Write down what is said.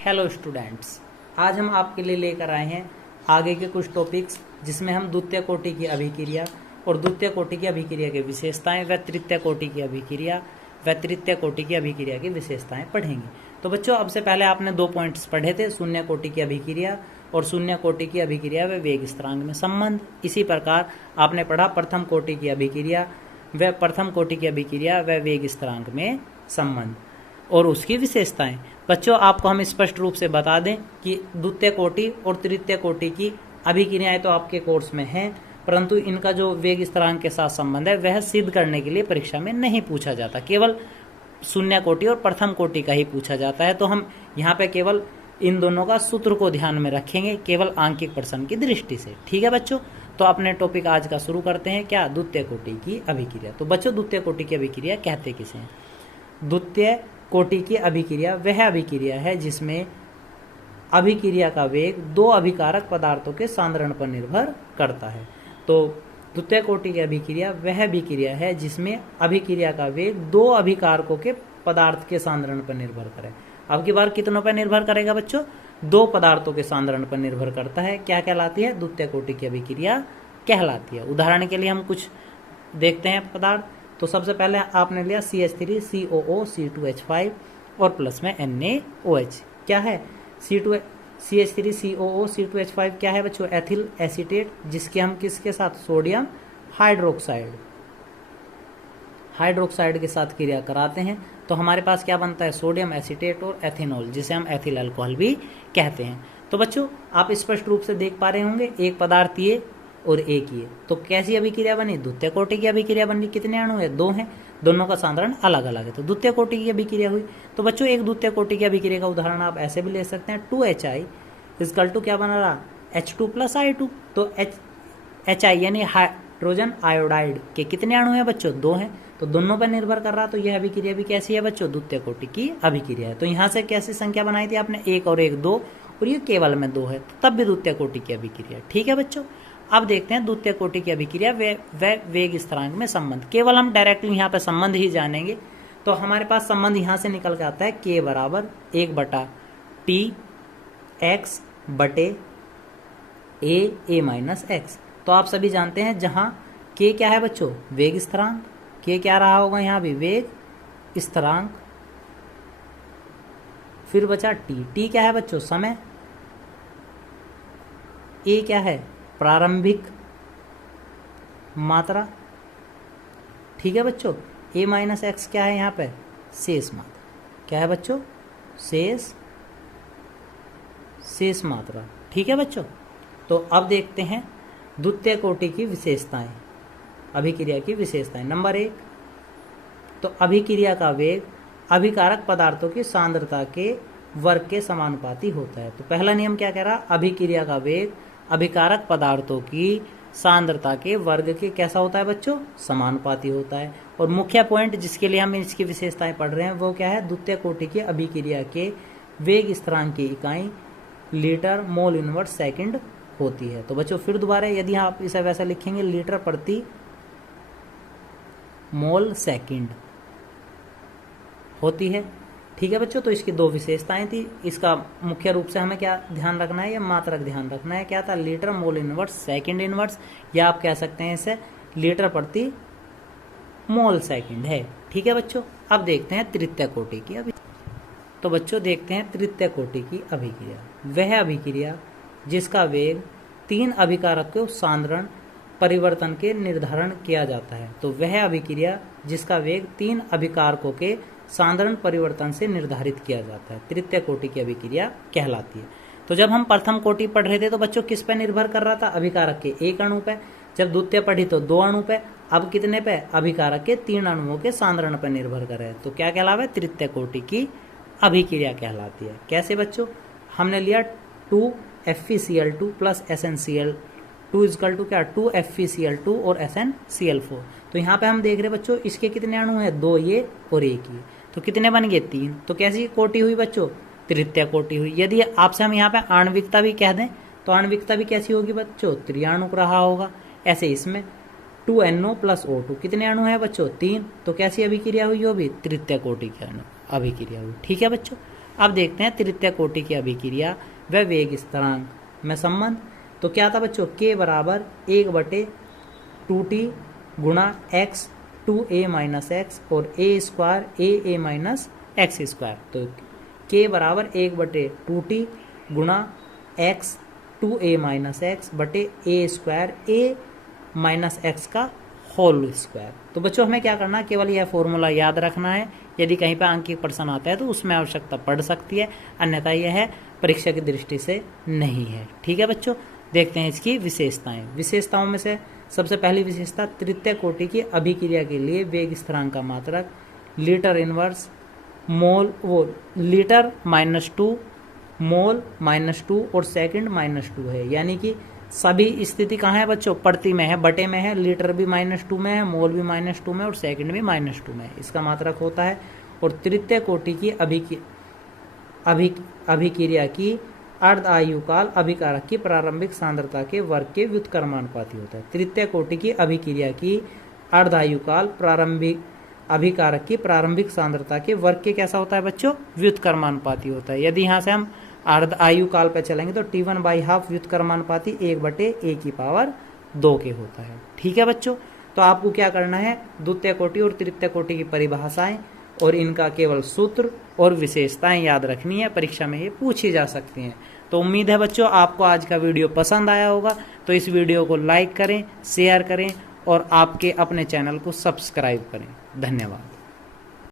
Hello students, आज हम आपके लिए लेकर आए हैं आगे के कुछ टॉपिक्स जिसमें हम द्वितीय कोटि की अभिक्रिया और द्वितीय कोटि की अभिक्रिया की विशेषताएं व तृतीय कोटि की अभिक्रिया व तृतीय कोटि की अभिक्रिया की विशेषताएं पढ़ेंगे। तो बच्चों, अब से पहले आपने 2 पॉइंट्स पढ़े थे, शून्य कोटि की अभिक्रिया और शून्य कोटि की अभिक्रिया व वेग स्थिरांक में संबंध। इसी प्रकार आपने पढ़ा प्रथम कोटि की अभिक्रिया व प्रथम कोटि की अभिक्रिया व वेग स्थिरांक में संबंध और उसकी विशेषताएं। बच्चों, आपको हम स्पष्ट रूप से बता दें कि द्वितीय कोटि और तृतीय कोटि की अभिक्रियाएं तो आपके कोर्स में हैं, परंतु इनका जो वेग स्थिरांक के साथ संबंध है वह सिद्ध करने के लिए परीक्षा में नहीं पूछा जाता, केवल शून्य कोटि और प्रथम कोटि का ही पूछा जाता है। तो हम यहाँ पे केवल इन दोनों का सूत्र को ध्यान में रखेंगे, केवल आंकिक प्रश्न की दृष्टि से। ठीक है बच्चों, तो अपने टॉपिक आज का शुरू करते हैं। क्या? द्वितीय कोटि की अभिक्रिया। तो बच्चों, द्वितीय कोटि की अभिक्रिया कहते किसे हैं? द्वितीय कोटि की अभिक्रिया वह अभिक्रिया है जिसमें अभिक्रिया का वेग दो अभिकारक पदार्थों के सांद्रण पर निर्भर करता है। तो द्वितीय कोटि की अभिक्रिया वह अभिक्रिया है जिसमें अभिक्रिया का वेग दो अभिकारकों के पदार्थ के सांद्रण पर निर्भर करे। अब की बार कितनों पर निर्भर करेगा बच्चों? दो पदार्थों के सांद्रण पर निर्भर करता है। क्या कहलाती है? द्वितीय कोटि की अभिक्रिया कहलाती है। उदाहरण के लिए हम कुछ देखते हैं पदार्थ। तो सबसे पहले आपने लिया CH3 COO C2H5 और प्लस में NaOH। क्या है? CH3 COO C2H5 क्या है बच्चों? एथिल एसीटेट, जिसके हम किसके साथ? सोडियम हाइड्रोक्साइड के साथ क्रिया कराते हैं। तो हमारे पास क्या बनता है? सोडियम एसीटेट और एथेनॉल, जिसे हम एथिल अल्कोहल भी कहते हैं। तो बच्चों, आप स्पष्ट रूप से देख पा रहे होंगे, एक पदार्थ ये और एक ये। तो कैसी अभिक्रिया बनी? द्वितीय कोटि की अभिक्रिया बनी। कितने अणु है? 2 हैं, दोनों का सांद्रण अलग अलग है, तो द्वितीय कोटि की अभिक्रिया हुई। तो बच्चों, एक द्वितीय कोटि की अभिक्रिया का उदाहरण आप ऐसे भी ले सकते हैं, 2HI इक्वल टू क्या बना रहा? H2 + I2। तो HI यानी हाइड्रोजन आयोडाइड के कितने अणु है बच्चों? 2 हैं, तो दोनों पर निर्भर कर रहा। तो यह अभिक्रिया भी कैसी है बच्चों? द्वितीय कोटि की अभिक्रिया है। तो यहाँ से कैसी संख्या बनाई थी आपने? 1 और 1 2, और ये केवल में 2 है, तब भी द्वितीय कोटि की अभिक्रिया। ठीक है बच्चों, अब देखते हैं द्वितीय कोटि की अभिक्रिया व वेग स्थिरांक में संबंध। केवल हम डायरेक्टली यहाँ पे संबंध ही जानेंगे। तो हमारे पास संबंध यहाँ से निकल के आता है, K बराबर 1/T x बटे A -x। तो आप सभी जानते हैं, जहाँ K क्या है बच्चों? वेग स्थिरांक। K क्या रहा होगा यहाँ भी? वेग स्थिरांक। फिर बचा T क्या है बच्चों? समय। A क्या है? प्रारंभिक मात्रा। ठीक है बच्चों, A - x क्या है यहाँ पे? शेष मात्रा। क्या है बच्चों? शेष मात्रा। ठीक है बच्चों, तो अब देखते हैं द्वितीय कोटि की विशेषताएं, अभिक्रिया की विशेषताएं। नंबर 1, तो अभिक्रिया का वेग अभिकारक पदार्थों की सांद्रता के वर्ग के समानुपाती होता है। तो पहला नियम क्या कह रहा? अभिक्रिया का वेग अभिकारक पदार्थों की सांद्रता के वर्ग के कैसा होता है बच्चों? समानुपाती होता है। और मुख्य पॉइंट जिसके लिए हम इसकी विशेषताएं पढ़ रहे हैं वो क्या है? द्वितीय कोटि की अभिक्रिया के वेग स्थिरांक की इकाई लीटर मोल इनवर्स सेकंड होती है। तो बच्चों, फिर दोबारा यदि आप इसे वैसा लिखेंगे, लीटर प्रति मोल सेकंड होती है। ठीक है बच्चों, तो इसकी 2 विशेषताएं थी। इसका मुख्य रूप से हमें क्या ध्यान रखना है? या मात्रक ध्यान रखना है। क्या था? Litre mole inverse second inverse, या आप कह सकते हैं इसे लीटर प्रति मोल सेकंड है। ठीक है बच्चों, अब देखते हैं तृतीय कोटि की अभिक्रिया। तो बच्चों, देखते हैं तृतीय कोटि की अभिक्रिया। वह अभिक्रिया जिसका वेग 3 अभिकारक के सांद्रण परिवर्तन के निर्धारण किया जाता है। तो वह अभिक्रिया जिसका वेग 3 अभिकारकों के सांद्रण परिवर्तन से निर्धारित किया जाता है, तृतीय कोटि की अभिक्रिया कहलाती है। तो जब हम प्रथम कोटि पढ़ रहे थे तो बच्चों किस पे निर्भर कर रहा था? अभिकारक के 1 अणु पे। जब द्वितीय पढ़ी तो 2 अणु पे। अब कितने पे? अभिकारक के 3 अणुओं के सांद्रण पर निर्भर कर रहे हैं। तो क्या कहलावे? तृतीय कोटि की अभिक्रिया कहलाती है। कैसे बच्चों? हमने लिया 2FeCl2 + SnCl2 इक्वल टू क्या? 2FeCl2 और SnCl4। तो यहाँ पे हम देख रहे बच्चों, इसके कितने अणु हैं? 2 ये और 1 ये। तो कितने बन गए? 3। तो कैसी कोटि हुई बच्चों? तृतीय कोटि हुई। यदि आपसे हम यहाँ पे आणविकता भी कह दें तो आणविकता भी कैसी होगी बच्चों? त्रियाणुक रहा होगा। ऐसे इसमें 2NO + O2 कितने अणु है बच्चों? 3। तो कैसी अभिक्रिया हुई? वो भी तृतीय कोटि की अभिक्रिया हुई। ठीक है बच्चों, अब देखते हैं तृतीय कोटि की अभिक्रिया व वेग स्थिरांक में संबंध। तो क्या था बच्चों, k बराबर 1/2t गुणा x 2a माइनस एक्स और a square a minus x square. तो k बराबर 1/2t गुणा x 2a माइनस एक्स बटे a square a minus x का होल स्क्वायर। तो बच्चों हमें क्या करना है, केवल यह फॉर्मूला याद रखना है। यदि कहीं पर अंकित प्रश्न आता है तो उसमें आवश्यकता पड़ सकती है, अन्यथा यह परीक्षा की दृष्टि से नहीं है। ठीक है बच्चों, देखते हैं इसकी विशेषताएं। विशेषताओं में से सबसे पहली विशेषता, तृतीय कोटि की अभिक्रिया के लिए वेग स्थिरांक का मात्रक लीटर इनवर्स मोल वो लीटर -2 मोल -2 और सेकंड -2 है। यानी कि सभी स्थिति कहाँ है बच्चों, प्रति में है, बटे में है। लीटर भी -2 में है, मोल भी -2 में और सेकंड भी -2 में है, इसका मात्रक होता है। और तृतीय कोटि की अभिक्रिया की अर्ध आयुकाल अभिकारक की प्रारंभिक सांद्रता के वर्ग के व्युत्क्रमानुपाती होता है। तृतीय कोटि की अभिक्रिया की अर्ध आयुकाल प्रारंभिक अभिकारक की प्रारंभिक सांद्रता के वर्ग के कैसा होता है बच्चों, व्युत्क्रमानुपाती होता है। यदि यहाँ से हम अर्ध आयु काल पे चलेंगे तो T1/2 व्युत्क्रमानुपाती 1/a² के होता है। ठीक है बच्चों, तो आपको क्या करना है, द्वितीय कोटि और तृतीय कोटि की परिभाषाएं और इनका केवल सूत्र और विशेषताएं याद रखनी है, परीक्षा में ये पूछी जा सकती हैं। तो उम्मीद है बच्चों आपको आज का वीडियो पसंद आया होगा। तो इस वीडियो को लाइक करें, शेयर करें और आपके अपने चैनल को सब्सक्राइब करें। धन्यवाद।